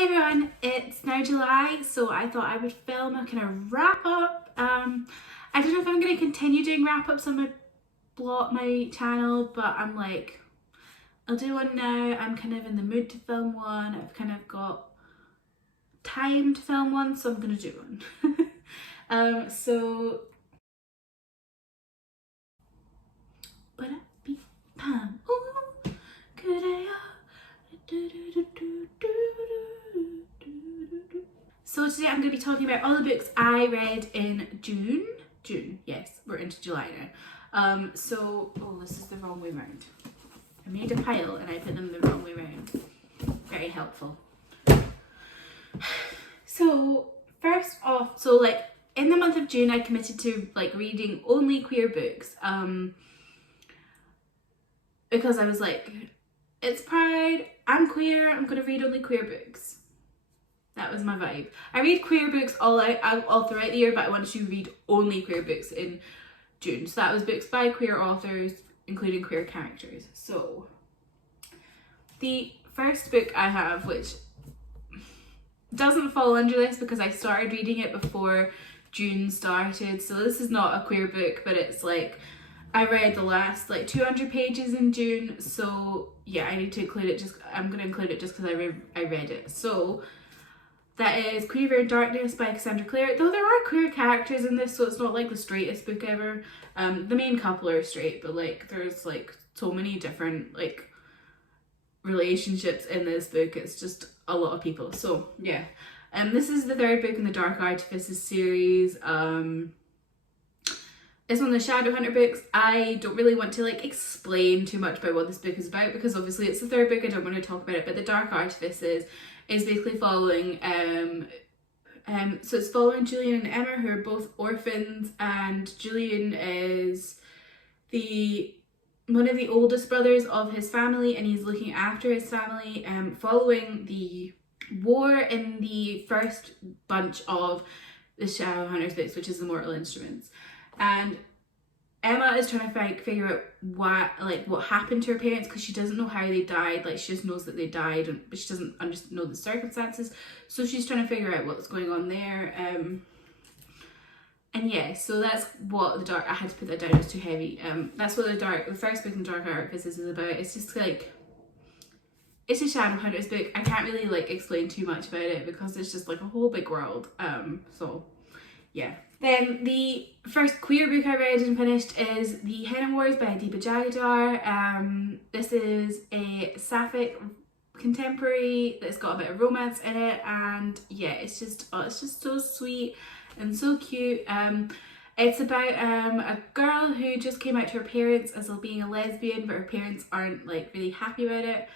Hey everyone, it's now July, so I thought I would film a kind of wrap up. I don't know if I'm going to continue doing wrap ups on my channel, but I'm like, I'll do one now. I'm kind of in the mood to film one. I've kind of got time to film one, so I'm going to do one. So today I'm going to be talking about all the books I read in June. Yes, we're into July now. Oh, this is the wrong way round. I made a pile and I put them the wrong way round. Very helpful. So first off, in the month of June I committed to reading only queer books. Because I was like, it's Pride, I'm queer, I'm going to read only queer books. That was my vibe. I read queer books all throughout the year, but I wanted to read only queer books in June. So that was books by queer authors, including queer characters. So the first book I have, which doesn't fall under this because I started reading it before June started. So this is not a queer book, but it's like, I read the last 200 pages in June. So yeah, I need to include it. I'm going to include it just because I read it. So that is Queen of Air and Darkness by Cassandra Clare. Though there are queer characters in this, so it's not like the straightest book ever. The main couple are straight, but there's so many different relationships in this book. It's just a lot of people. So yeah. This is the third book in the Dark Artifices series. It's one of the Shadowhunter books. I don't really want to explain too much about what this book is about because obviously it's the third book. I don't want to talk about it, but the Dark Artifices is basically following so it's following Julian and Emma, who are both orphans, and Julian is one of the oldest brothers of his family, and he's looking after his family following the war in the first bunch of the Shadowhunters books, which is the Mortal Instruments. And Emma is trying to figure out what happened to her parents because she doesn't know how they died. She just knows that they died, but she doesn't know the circumstances. So she's trying to figure out what's going on there. And yeah, so that's what I had to put that down as too heavy. That's what the first book in Dark Artifices is about. It's just it's a Shadowhunters book. I can't really explain too much about it because it's just a whole big world. So yeah. Then the first queer book I read and finished is The Henna Wars by Deepa Jagadar. This is a sapphic contemporary that's got a bit of romance in it, and yeah, it's just so sweet and so cute. It's about a girl who just came out to her parents as being a lesbian, but her parents aren't really happy about it.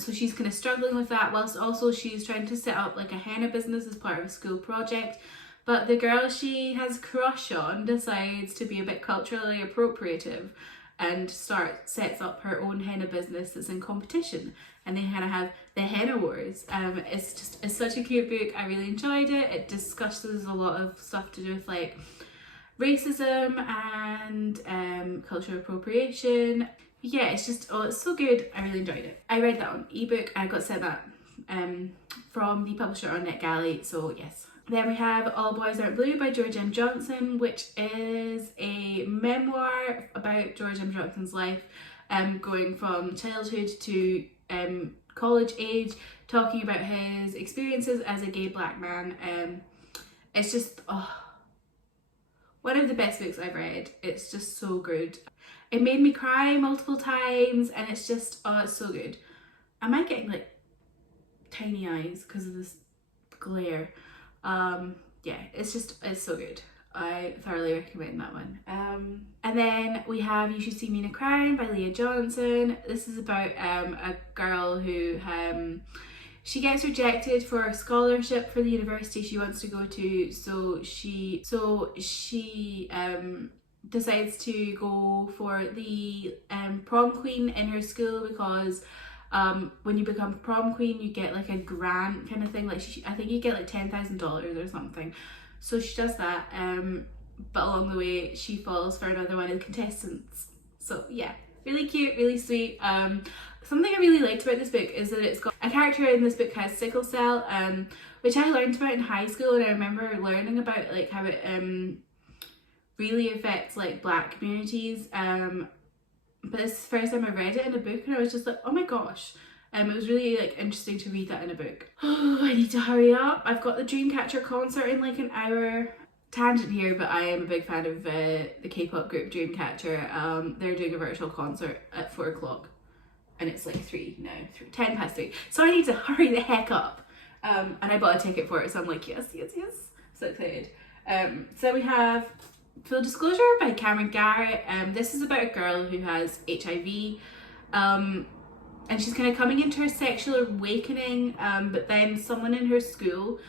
So she's kind of struggling with that, whilst also she's trying to set up a henna business as part of a school project. But the girl she has a crush on decides to be a bit culturally appropriative and sets up her own henna business that's in competition, and they kind of have the Henna Wars. It's such a cute book. I really enjoyed it. It discusses a lot of stuff to do with racism and cultural appropriation. Yeah, it's so good. I really enjoyed it. I read that on ebook. I got sent that from the publisher on NetGalley, so yes. Then we have All Boys Aren't Blue by George M. Johnson, which is a memoir about George M. Johnson's life, going from childhood to college age, talking about his experiences as a gay black man. It's just one of the best books I've read. It's just so good. It made me cry multiple times, and it's just, it's so good. Am I getting tiny eyes because of this glare? Yeah, it's so good. I thoroughly recommend that one. And then we have You Should See Me in a Crown by Leah Johnson. This is about a girl who she gets rejected for a scholarship for the university she wants to go to, so she decides to go for the prom queen in her school because when you become prom queen you get a grant kind of thing. I think you get $10,000 or something. So she does that, but along the way she falls for another one of the contestants. So yeah, Really cute, really sweet. Something I really liked about this book is that it's got a character in this book has sickle cell, which I learned about in high school, and I remember learning about like how it really affects like Black communities. But this is the first time I read it in a book, and I was just like, oh my gosh. It was really like interesting to read that in a book. Oh, I need to hurry up. I've got the Dreamcatcher concert in like an hour. Tangent here, but I am a big fan of the K-pop group Dreamcatcher. They're doing a virtual concert at 4 o'clock, and it's like 10 past 3. So I need to hurry the heck up. And I bought a ticket for it, so I'm like, yes. So excited. So we have Full Disclosure by Cameron Garrett. This is about a girl who has HIV. And she's kind of coming into her sexual awakening, but then someone in her school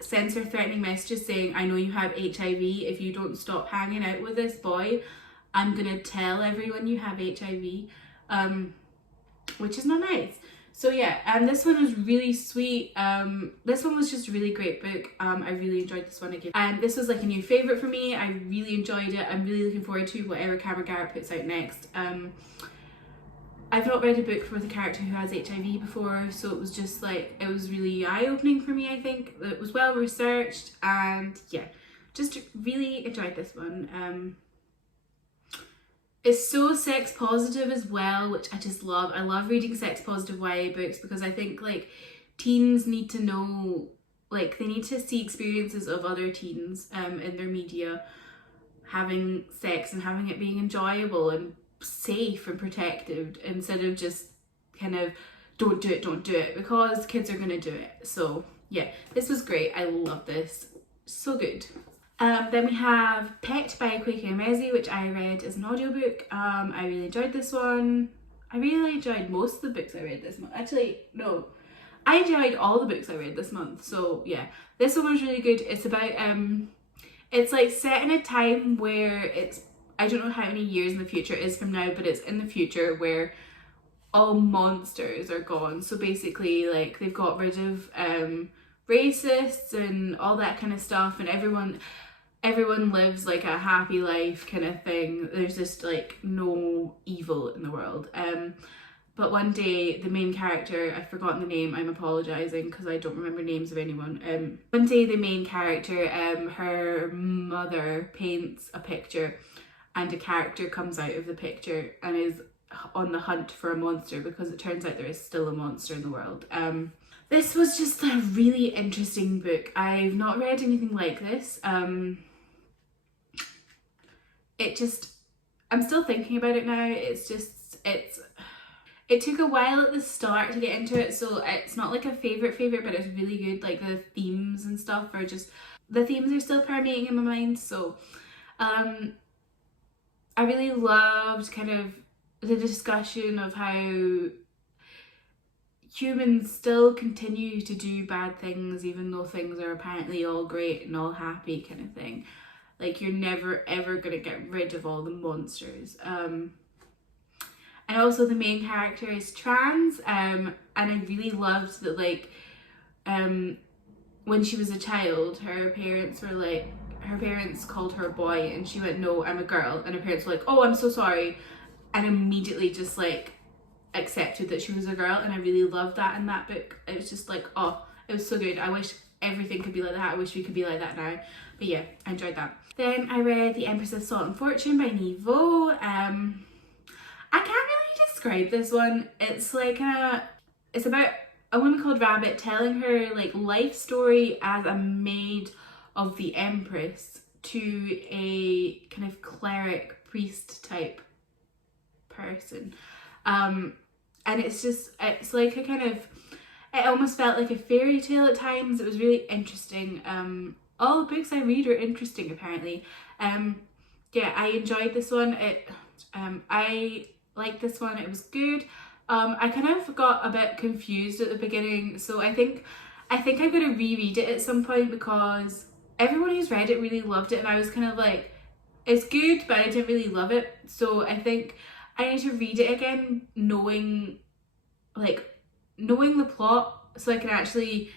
sends her threatening messages saying, I know you have HIV, if you don't stop hanging out with this boy, I'm gonna tell everyone you have HIV, which is not nice. So yeah, this one was really sweet. This one was just a really great book. I really enjoyed this one again. And this was like a new favourite for me. I really enjoyed it. I'm really looking forward to whatever Cameron Garrett puts out next. I've not read a book with a character who has HIV before, so it was just like, it was really eye-opening for me, I think. It was well researched, and yeah, just really enjoyed this one. It's so sex positive as well, which I just love. I love reading sex positive YA books because I think like teens need to know, like they need to see experiences of other teens in their media having sex and having it being enjoyable and safe and protected, instead of just kind of don't do it, because kids are gonna do it. So yeah, this was great. I love this, so good. Then we have Pet by Kweki Emezi, which I read as an audiobook. I really enjoyed this one. I really enjoyed most of the books I read this month. Actually, no, I enjoyed all the books I read this month. So yeah, this one was really good. It's about it's like set in a time where it's, I don't know how many years in the future it is from now, but it's in the future where all monsters are gone. So basically like they've got rid of racists and all that kind of stuff, and everyone lives like a happy life kind of thing. There's just like no evil in the world. But one day the main character, I've forgotten the name, I'm apologising because I don't remember names of anyone. One day the main character, her mother paints a picture, and a character comes out of the picture and is on the hunt for a monster, because it turns out there is still a monster in the world. This was just a really interesting book. I've not read anything like this. I'm still thinking about it now. It took a while at the start to get into it, so it's not like a favourite, but it's really good. Like the themes and stuff are just, the themes are still permeating in my mind. So I really loved kind of the discussion of how humans still continue to do bad things even though things are apparently all great and all happy kind of thing. Like you're never ever gonna get rid of all the monsters. And also the main character is trans, and I really loved that like when she was a child, her parents called her a boy and she went, no, I'm a girl, and her parents were like, oh, I'm so sorry, and immediately just like accepted that she was a girl. And I really loved that in that book. It was just like, oh, it was so good. I wish everything could be like that. I wish we could be like that now. But yeah, I enjoyed that. Then I read The Empress of Salt and Fortune by Nivo. I can't really describe this one. It's like it's about a woman called Rabbit telling her like life story as a maid of the Empress to a kind of cleric priest type person. And it's like a kind of, it almost felt like a fairy tale at times. It was really interesting. All the books I read are interesting apparently. Yeah, I enjoyed this one. I liked this one. It was good. I kind of got a bit confused at the beginning, so I think I'm gonna reread it at some point because everyone who's read it really loved it, and I was kind of like, it's good, but I didn't really love it. So I think I need to read it again, knowing the plot, so I can actually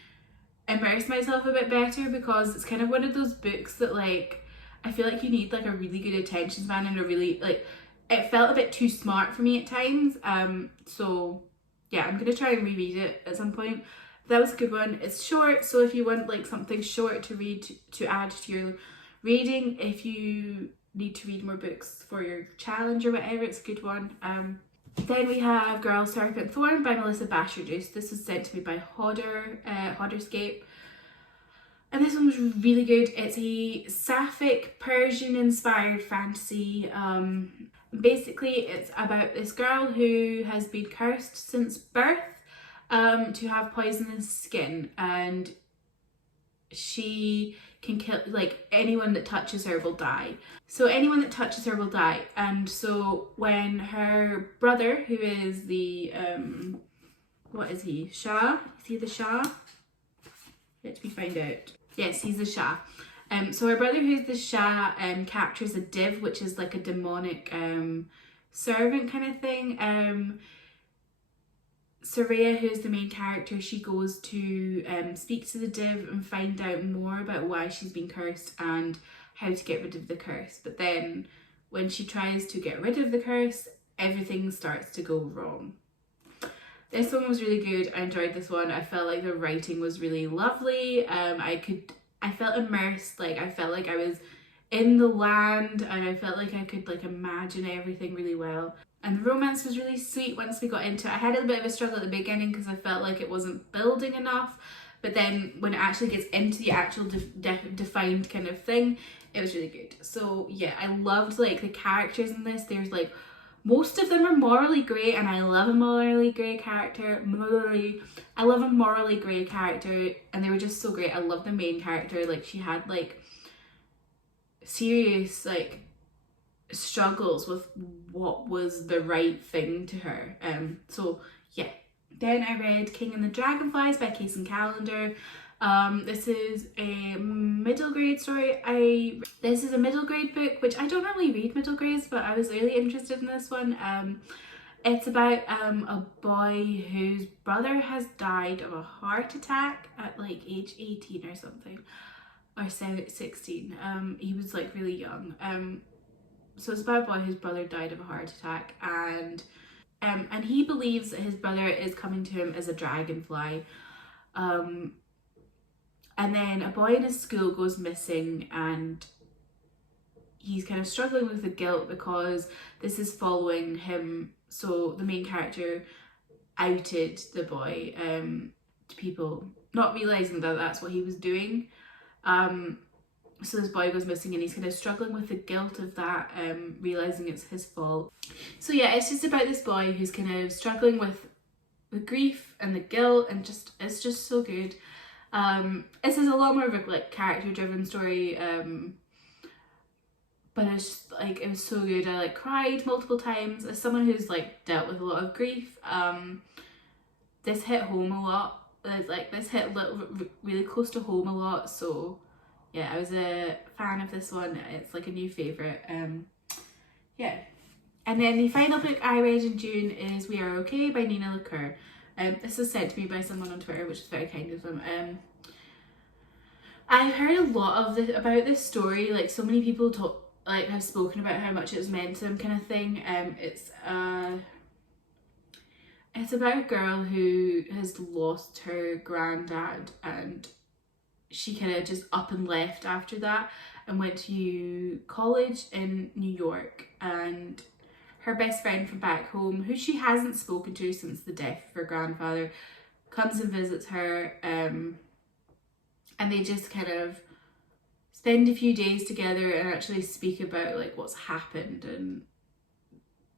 immerse myself a bit better, because it's kind of one of those books that like I feel like you need like a really good attention span and a really like it felt a bit too smart for me at times. So yeah, I'm gonna try and reread it at some point. That was a good one. It's short, so if you want like something short to read to add to your reading, if you need to read more books for your challenge or whatever, it's a good one. Then we have Girl, Serpent, Thorn by Melissa Basherjuice. This was sent to me by Hodderscape. And this one was really good. It's a sapphic Persian inspired fantasy. Basically it's about this girl who has been cursed since birth to have poisonous skin, and she can kill, like, anyone that touches her will die. So anyone that touches her will die. And so when her brother, who is the what is he? Shah? Is he the Shah? Let me find out. Yes, he's the Shah. So her brother, who's the Shah, captures a div, which is like a demonic servant kind of thing. Soraya, who's the main character, she goes to speak to the div and find out more about why she's been cursed and how to get rid of the curse. But then when she tries to get rid of the curse, everything starts to go wrong. This one was really good. I enjoyed this one. I felt like the writing was really lovely. I felt immersed. Like, I felt like I was in the land, and I felt like I could like imagine everything really well. And the romance was really sweet once we got into it. I had a bit of a struggle at the beginning because I felt like it wasn't building enough. But then when it actually gets into the actual defined kind of thing, it was really good. So yeah, I loved like the characters in this. There's like, most of them are morally grey, and I love a morally grey character. I love a morally grey character, and they were just so great. I love the main character. Like, she had like serious like struggles with what was the right thing to her. So yeah. Then I read King and the Dragonflies by Kacen Callender. This is a middle grade story. This is a middle grade book, which I don't normally read middle grades, but I was really interested in this one. It's about a boy whose brother has died of a heart attack at like age 18 or something, or 16. He was like really young. So it's about a boy whose brother died of a heart attack, and he believes that his brother is coming to him as a dragonfly. And then a boy in his school goes missing, and he's kind of struggling with the guilt because this is following him. So the main character outed the boy to people, not realising that that's what he was doing. So this boy goes missing, and he's kind of struggling with the guilt of that, realising it's his fault. So yeah, it's just about this boy who's kind of struggling with the grief and the guilt, and it's just so good. This is a lot more of a like character driven story, but it's just, like, it was so good. I like cried multiple times. As someone who's like dealt with a lot of grief, this hit home a lot. This hit really close to home a lot. So yeah, I was a fan of this one. It's like a new favourite. Yeah. And then the final book I read in June is We Are Okay by Nina LaCour. This was sent to me by someone on Twitter, which is very kind of them. I heard a lot of about this story. Like, so many people have spoken about how much it was meant to them, kind of thing. It's about a girl who has lost her granddad, and she kind of just up and left after that and went to college in New York, and her best friend from back home, who she hasn't spoken to since the death of her grandfather, comes and visits her, and they just kind of spend a few days together and actually speak about like what's happened and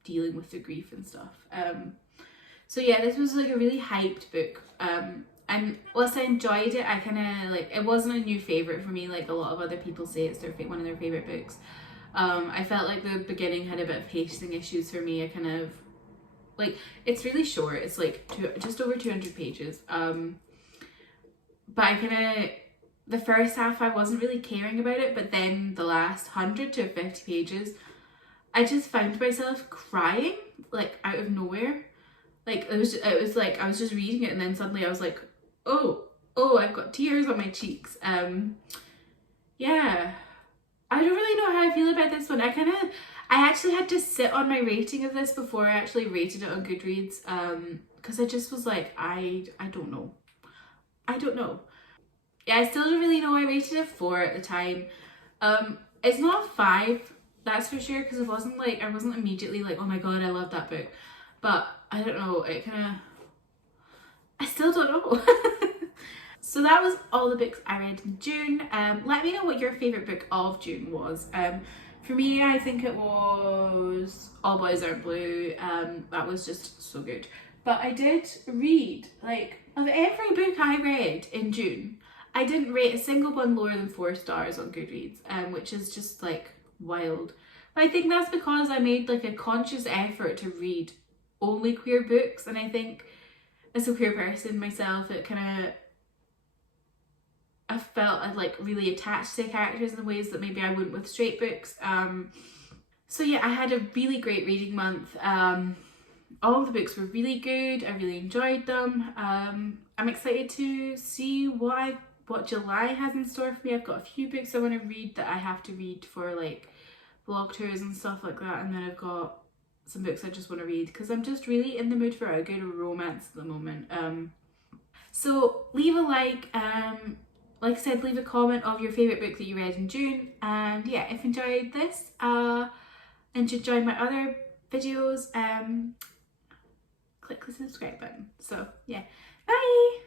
dealing with the grief and stuff. So yeah, this was like a really hyped book. And whilst I enjoyed it, I kind of like, it wasn't a new favourite for me like a lot of other people say it's one of their favourite books. I felt like the beginning had a bit of pacing issues for me. I kind of like, it's really short. It's like just over 200 pages. But I kind of, the first half I wasn't really caring about it, but then the last 100 to 50 pages, I just found myself crying like out of nowhere. Like it was like I was just reading it, and then suddenly I was like, oh, I've got tears on my cheeks. Yeah, I don't really know how I feel about this one. I actually had to sit on my rating of this before I actually rated it on Goodreads, because I just was like, I don't know. I don't know. Yeah, I still don't really know. I rated it 4 at the time. It's not a 5, that's for sure, because I wasn't immediately like, oh my god, I love that book. But I don't know, I still don't know. So that was all the books I read in June. Let me know what your favourite book of June was. For me, I think it was All Boys Are Blue. That was just so good. But I did read, like, of every book I read in June, I didn't rate a single one lower than 4 stars on Goodreads, which is just like wild. But I think that's because I made like a conscious effort to read only queer books, and I think as a queer person myself, it kind of, I felt I'd like really attached to characters in ways that maybe I wouldn't with straight books. So yeah, I had a really great reading month. All of the books were really good. I really enjoyed them. I'm excited to see what July has in store for me. I've got a few books I want to read that I have to read for like vlog tours and stuff like that, and then I've got some books I just want to read because I'm just really in the mood for a good romance at the moment. So leave a like I said, leave a comment of your favourite book that you read in June, and yeah, if you enjoyed this and you enjoyed my other videos, click the subscribe button. So yeah, bye!